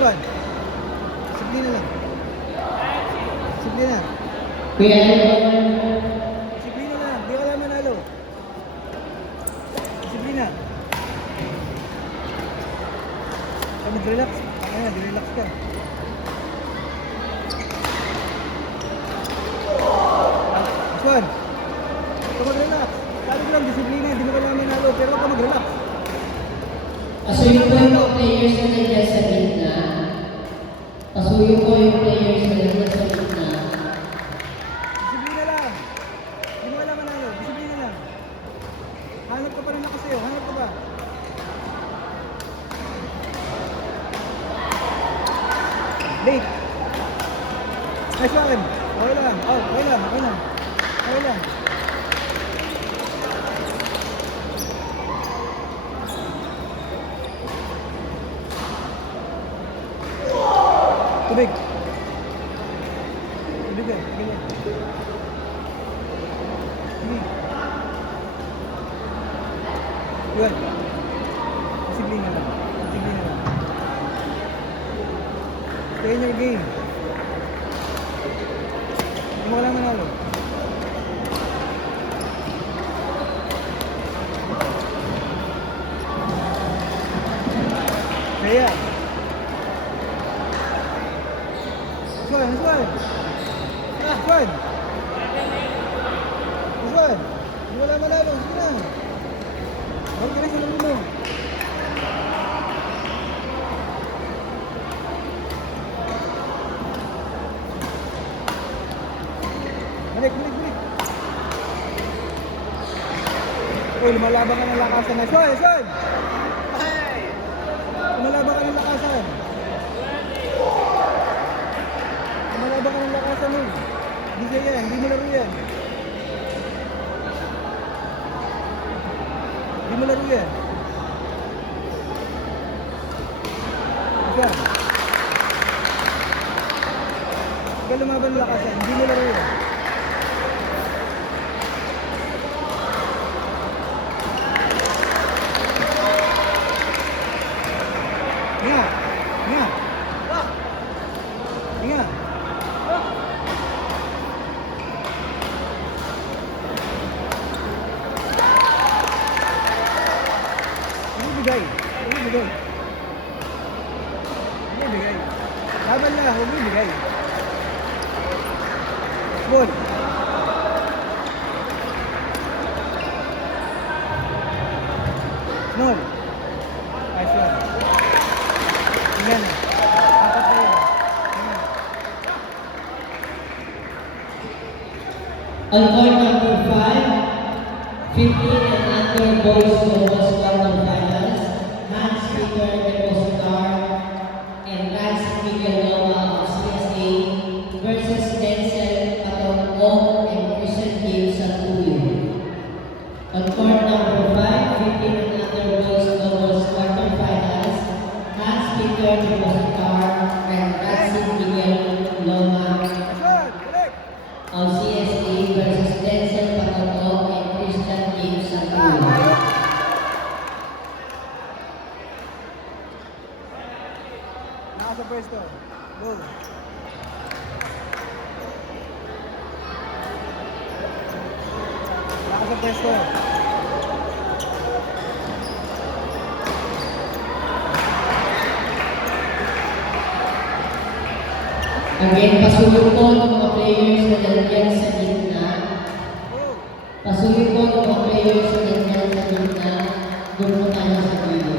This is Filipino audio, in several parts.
Nice one. Disiplina lang. Disiplina. Kuya, Disiplina lang. Di ka lang manalo. Disiplina. Kaya mag-relax. Kaya mag-relax ka. Nice one. Ito mag-relax. Sabi ko lang, disiplina. Di mo kailangan manalo. Pero huwag ka mag-relax. pasuyo po yung mga players na nandiyan sa gitna. Pasuyo po yung players na nandiyan sa gitna. Disiplina lang. Di mo kailangan manalo. Disiplina lang. Hanap ka pa rin ako sa'yo. Hanap ka ba? Late. Nice one. Okay lang. Oh, okay lang. Okay lang. Okay lang. Tubig. Tubig ka. Tubig. Tubig. Yun. Disiplina lang. Disiplina lang. Stay in your game. Hindi mo kailangan manalo. Kaya. This one. This one. This one. This one. Hindi mo kailangan manalo. Sige na. Balik ka na sa laro mo. Balik, balik, balik. Uy, lumalaban ka ng lakasan na. Soy, Soy! Lumalaban ka ng lakasan. Lumalaban ka ng lakasan mo. Hindi siya yan, hindi mo laro yan. Hindi mo laro yan. Ika. Ika lumaban ng lakasan, hindi mo laro yan. Inga! Inga! Inga! Ibibigay. Ibibigay. Ibibigay. Laban na, huwag ibigay. Ball. Small. Nice one. Tingnan. Apat na yun. Tingnan. On court number 5, 15 and under boys global quarterfinals, Hans Peter Depositar and Lance Miguel Loma of CSA versus Denzel Patong and Christian James Santuyo. On court number 5, 15 and under boys global quarterfinals, Hans Peter Depositar and Lance Miguel Loma Nice one. Balik. of CSA versus Denzel Patong and Christian James Santuyo. Nasa pwesto. Ball. Nasa pwesto. Again, pasuyo po ng mga players na nandiyan sa gitna. Oh. Pasuyo po ng mga players na nandiyan sa gitna. Doon po tayo sa dulo.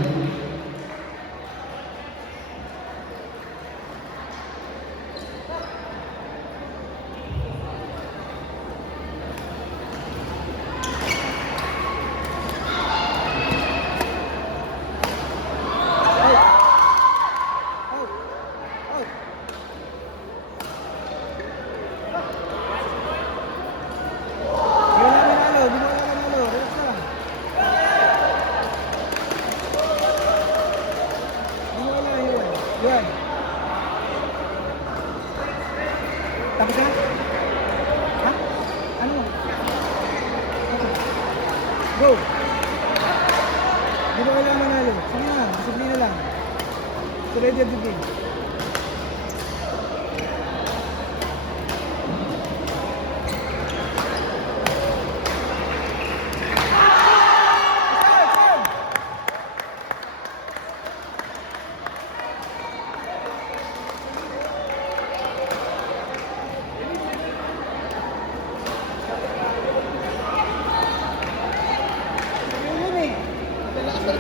Out. Out. Di mo kailangan manalo. Di mo kailangan manalo. Relax lang. Di mo kailangan yun. Yun. Tapos na? Ha? Ano? Go! Di mo kailangan manalo. Sige na, disiplina lang. It's already a good game.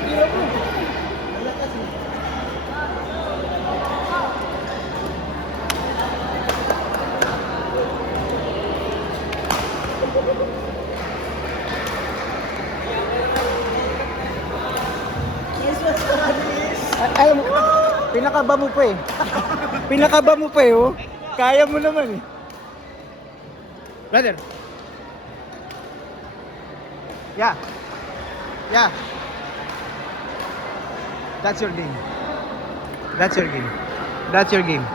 Tira mo. Malakas eh. Alam mo, pinakaba mo pa eh. Pinakaba mo pa eh, oh. Kaya mo naman eh. Brother. Yeah. Yeah. That's your game. That's your game. That's your game.